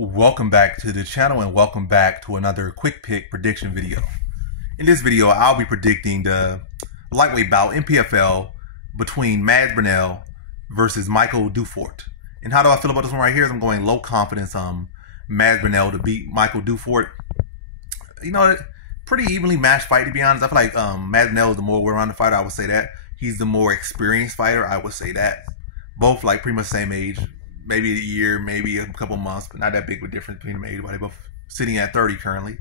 Welcome back to the channel and welcome back to another quick pick prediction video. In this video, I'll be predicting the lightweight bout in PFL between Burnell versus Michael Dufort. And how do I feel about this one right here? I'm going low confidence Burnell to beat Michael Dufort. You know, pretty evenly matched fight, to be honest. I feel like Burnell is the more well-rounded fighter. I would say that. He's the more experienced fighter. I would say that. Both like pretty much the same age. Maybe a year, maybe a couple months, but not that big of a difference between them age. But they're both sitting at 30 currently.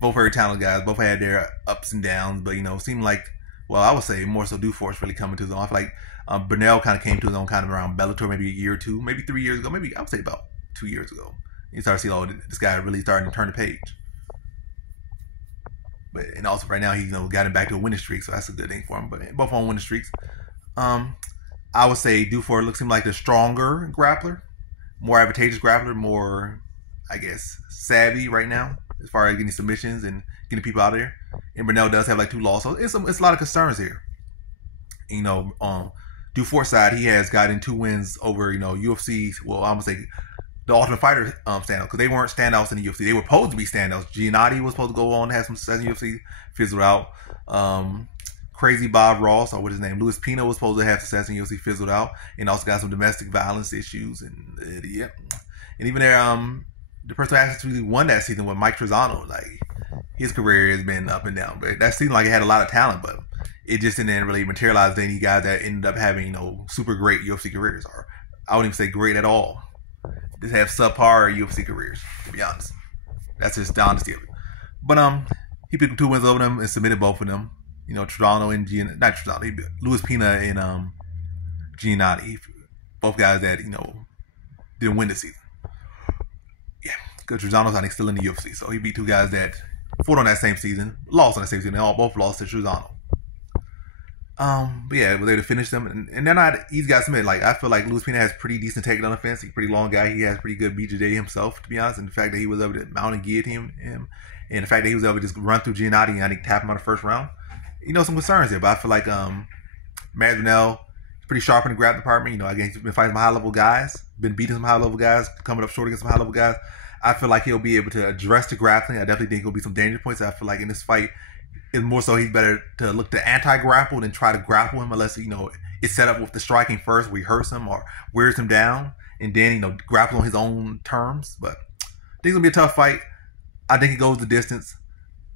Both very talented guys. Both had their ups and downs, but you know, seemed like, well, I would say more so Dufort's really coming to his own. I feel like Burnell kind of came to his own kind of around Bellator maybe a year or two, maybe 3 years ago, maybe I would say about 2 years ago. You start to see, oh, this guy really starting to turn the page. But and also right now he got him back to a winning streak, so that's a good thing for him. But both on winning streaks. I would say Dufort looks him like the stronger grappler, more advantageous grappler, more, I guess, savvy right now as far as getting submissions and getting people out of there. And Burnell does have like 2 losses, so it's a lot of concerns here. You know, Dufort's side, he has gotten 2 wins over UFC. Well, I'm gonna say the Ultimate Fighter standouts, because they weren't standouts in the UFC. They were supposed to be standouts. Giannotti was supposed to go on and have some success in the UFC, fizzled out. Crazy Bob Ross, or what his name, Luis Pino, was supposed to have success in UFC, fizzled out, and also got some domestic violence issues, and yeah, and even there, the person who actually won that season was Mike Trezano. Like, his career has been up and down, but that seemed like it had a lot of talent, but it just didn't really materialize to any guys that ended up having super great UFC careers, or I wouldn't even say great at all. Just have subpar UFC careers, to be honest. That's just the honesty of it. But he picked 2 wins over them and submitted both of them. Trezano and not Trezano, Luis Pina and Giannotti, both guys that didn't win this season. Yeah, because Trezano's I think still in the UFC, so he beat 2 guys that fought on that same season, lost on that same season. They both lost to Trezano. But yeah, was able to finish them, and they're not easy guys to submit. Like, I feel like Luis Pina has pretty decent takedown offense. He's a pretty long guy. He has pretty good BJJ himself, to be honest. And the fact that he was able to mount and guillotine him, and the fact that he was able to just run through Giannotti and I think tap him on the first round. Some concerns there, but I feel like Burnell is pretty sharp in the grab department. Again, he's been fighting some high-level guys, been beating some high-level guys, coming up short against some high-level guys. I feel like he'll be able to address the grappling. I definitely think there'll be some danger points. I feel like in this fight, it's more so he's better to look to anti-grapple than try to grapple him, unless it's set up with the striking first, where he hurts him or wears him down, and then grapple on his own terms. But I think it's gonna be a tough fight. I think he goes the distance,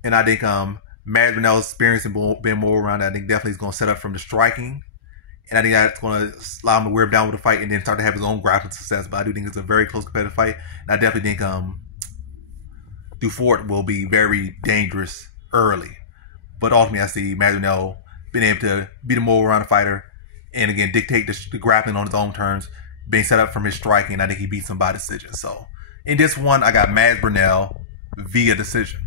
and I think Burnell's experience and being more around that, I think definitely is going to set up from the striking. And I think that's going to allow him to wear him down with the fight and then start to have his own grappling success. But I do think it's a very close competitive fight. And I definitely think Dufort will be very dangerous early. But ultimately, I see Burnell being able to be the more well-rounded fighter and, again, dictate the grappling on his own terms, being set up from his striking. I think he beats him by decision. So in this one, I got Burnell via decision.